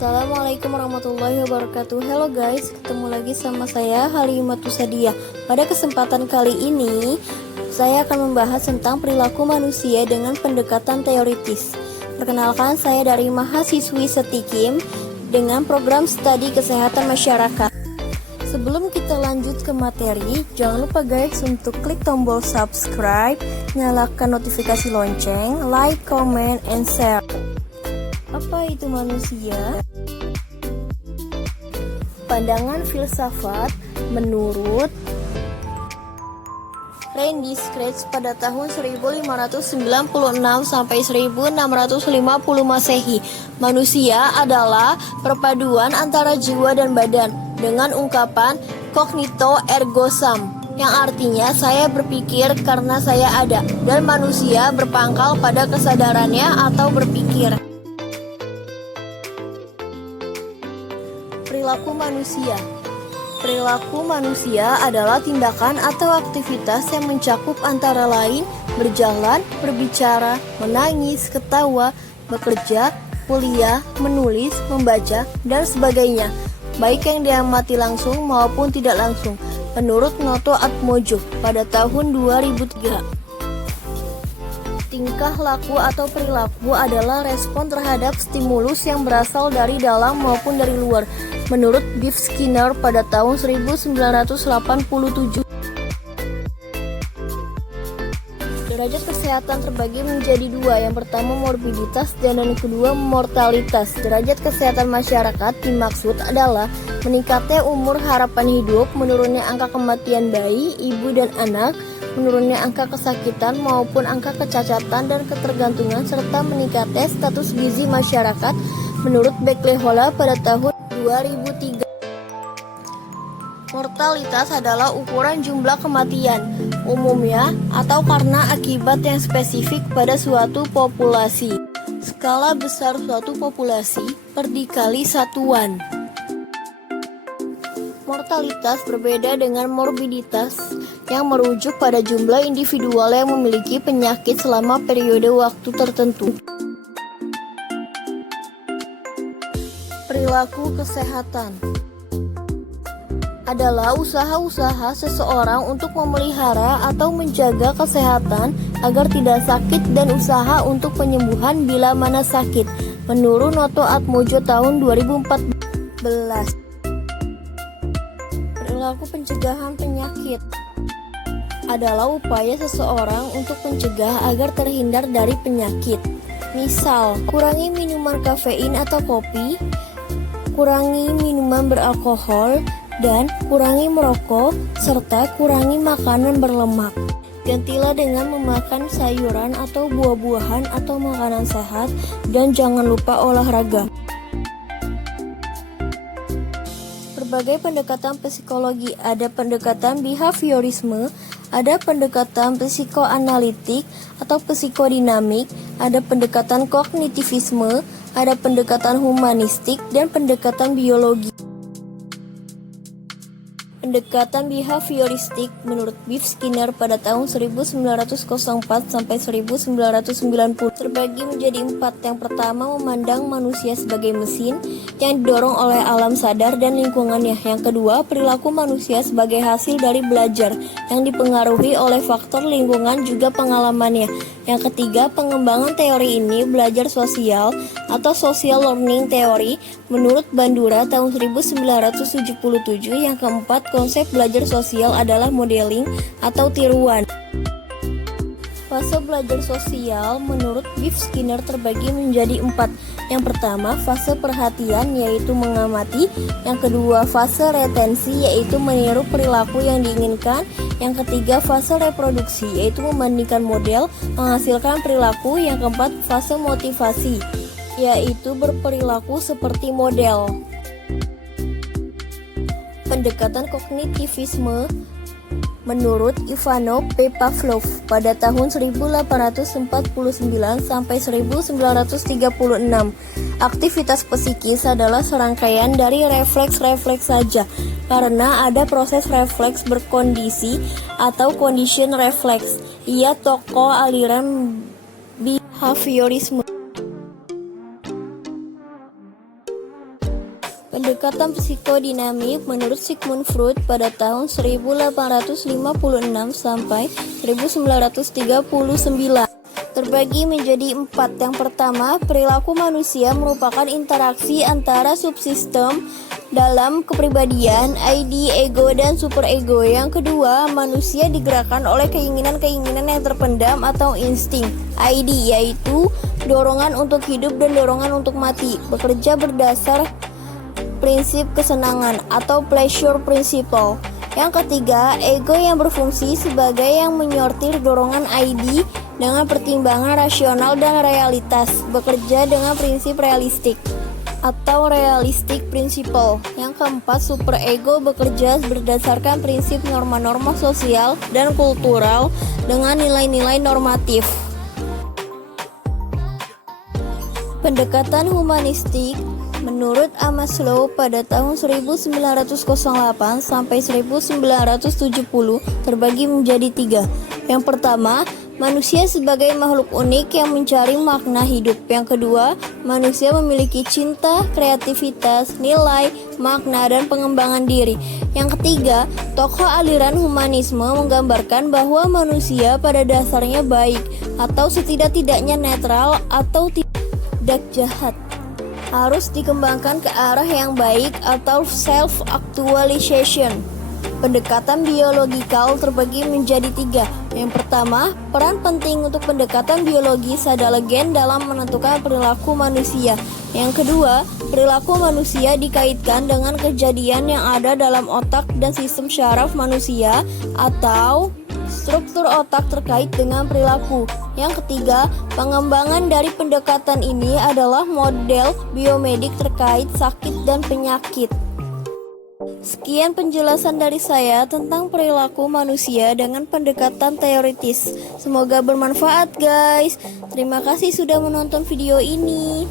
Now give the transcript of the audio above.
Assalamualaikum warahmatullahi wabarakatuh. Hello guys, ketemu lagi sama saya Halimatus Sadiah. Pada kesempatan kali ini saya akan membahas tentang perilaku manusia dengan pendekatan teoritis. Perkenalkan, saya dari mahasiswi Setikim dengan program studi kesehatan masyarakat. Sebelum kita lanjut ke materi, jangan lupa guys untuk klik tombol subscribe, nyalakan notifikasi lonceng, like, comment, and share. Apa itu manusia? Pandangan filsafat menurut Randy Scratch pada tahun 1596 sampai 1650 Masehi. Manusia adalah perpaduan antara jiwa dan badan dengan ungkapan cognito ergo sum, yang artinya saya berpikir karena saya ada, dan manusia berpangkal pada kesadarannya atau berpikir. Perilaku manusia. Perilaku manusia adalah tindakan atau aktivitas yang mencakup antara lain berjalan, berbicara, menangis, ketawa, bekerja, kuliah, menulis, membaca, dan sebagainya, baik yang diamati langsung maupun tidak langsung, menurut Noto Atmojo pada tahun 2003. Tingkah laku atau perilaku adalah respon terhadap stimulus yang berasal dari dalam maupun dari luar, menurut Biff Skinner pada tahun 1987. Derajat kesehatan terbagi menjadi dua, yang pertama morbiditas dan yang kedua mortalitas. Derajat kesehatan masyarakat dimaksud adalah meningkatnya umur harapan hidup, menurunnya angka kematian bayi, ibu dan anak, menurunnya angka kesakitan maupun angka kecacatan dan ketergantungan, serta meningkatnya status gizi masyarakat, menurut Beckley-Holla pada tahun 2003. Mortalitas adalah ukuran jumlah kematian, umumnya atau karena akibat yang spesifik pada suatu populasi. Skala besar suatu populasi per dikali satuan. Mortalitas berbeda dengan morbiditas yang merujuk pada jumlah individual yang memiliki penyakit selama periode waktu tertentu. Perilaku kesehatan adalah usaha-usaha seseorang untuk memelihara atau menjaga kesehatan agar tidak sakit dan usaha untuk penyembuhan bila mana sakit, menurut Noto Atmojo tahun 2014. Perilaku pencegahan penyakit adalah upaya seseorang untuk mencegah agar terhindar dari penyakit. Misal, kurangi minuman kafein atau kopi, kurangi minuman beralkohol, dan kurangi merokok, serta kurangi makanan berlemak. Gantilah dengan memakan sayuran atau buah-buahan atau makanan sehat, dan jangan lupa olahraga. Berbagai pendekatan psikologi, ada pendekatan behaviorisme, ada pendekatan psikoanalitik atau psikodinamik, ada pendekatan kognitivisme, ada pendekatan humanistik, dan pendekatan biologi. Pendekatan behavioristik menurut Biff Skinner pada tahun 1904 sampai 1990 terbagi menjadi 4. Yang pertama, memandang manusia sebagai mesin yang didorong oleh alam sadar dan lingkungannya. Yang kedua, perilaku manusia sebagai hasil dari belajar yang dipengaruhi oleh faktor lingkungan juga pengalamannya. Yang ketiga, pengembangan teori ini belajar sosial atau social learning theory menurut Bandura tahun 1977. Yang keempat, konsep belajar sosial adalah modeling atau tiruan. Fase belajar sosial menurut Biff Skinner terbagi menjadi 4. Yang pertama, fase perhatian yaitu mengamati. Yang kedua, fase retensi yaitu meniru perilaku yang diinginkan. Yang ketiga, fase reproduksi yaitu membandingkan model menghasilkan perilaku. Yang keempat, fase motivasi yaitu berperilaku seperti model. Pendekatan kognitivisme menurut Ivanov P. Pavlov pada tahun 1849 sampai 1936. Aktivitas psikis adalah serangkaian dari refleks-refleks saja, karena ada proses refleks berkondisi atau condition refleks. Ia tokoh aliran behaviorisme. Pendekatan psikodinamik menurut Sigmund Freud pada tahun 1856 sampai 1939 terbagi menjadi 4. Yang pertama, perilaku manusia merupakan interaksi antara subsistem dalam kepribadian, ID, ego, dan superego. Yang kedua, manusia digerakkan oleh keinginan-keinginan yang terpendam atau insting, ID, yaitu dorongan untuk hidup dan dorongan untuk mati, bekerja berdasar prinsip kesenangan atau pleasure principle. Yang ketiga, ego yang berfungsi sebagai yang menyortir dorongan ID dengan pertimbangan rasional dan realitas, bekerja dengan prinsip realistik atau realistic principle. Yang keempat, superego bekerja berdasarkan prinsip norma-norma sosial dan kultural dengan nilai-nilai normatif. Pendekatan humanistik menurut Maslow pada tahun 1908 sampai 1970 terbagi menjadi 3. Yang pertama, manusia sebagai makhluk unik yang mencari makna hidup. Yang kedua, manusia memiliki cinta, kreativitas, nilai, makna, dan pengembangan diri. Yang ketiga, tokoh aliran humanisme menggambarkan bahwa manusia pada dasarnya baik atau setidak-tidaknya netral atau tidak jahat, harus dikembangkan ke arah yang baik atau self-actualization. Pendekatan biologikal terbagi menjadi 3. Yang pertama, peran penting untuk pendekatan biologis adalah gen dalam menentukan perilaku manusia. Yang kedua, perilaku manusia dikaitkan dengan kejadian yang ada dalam otak dan sistem syaraf manusia atau struktur otak terkait dengan perilaku. Yang ketiga, pengembangan dari pendekatan ini adalah model biomedik terkait sakit dan penyakit. Sekian penjelasan dari saya tentang perilaku manusia dengan pendekatan teoritis. Semoga bermanfaat guys. Terima kasih sudah menonton video ini.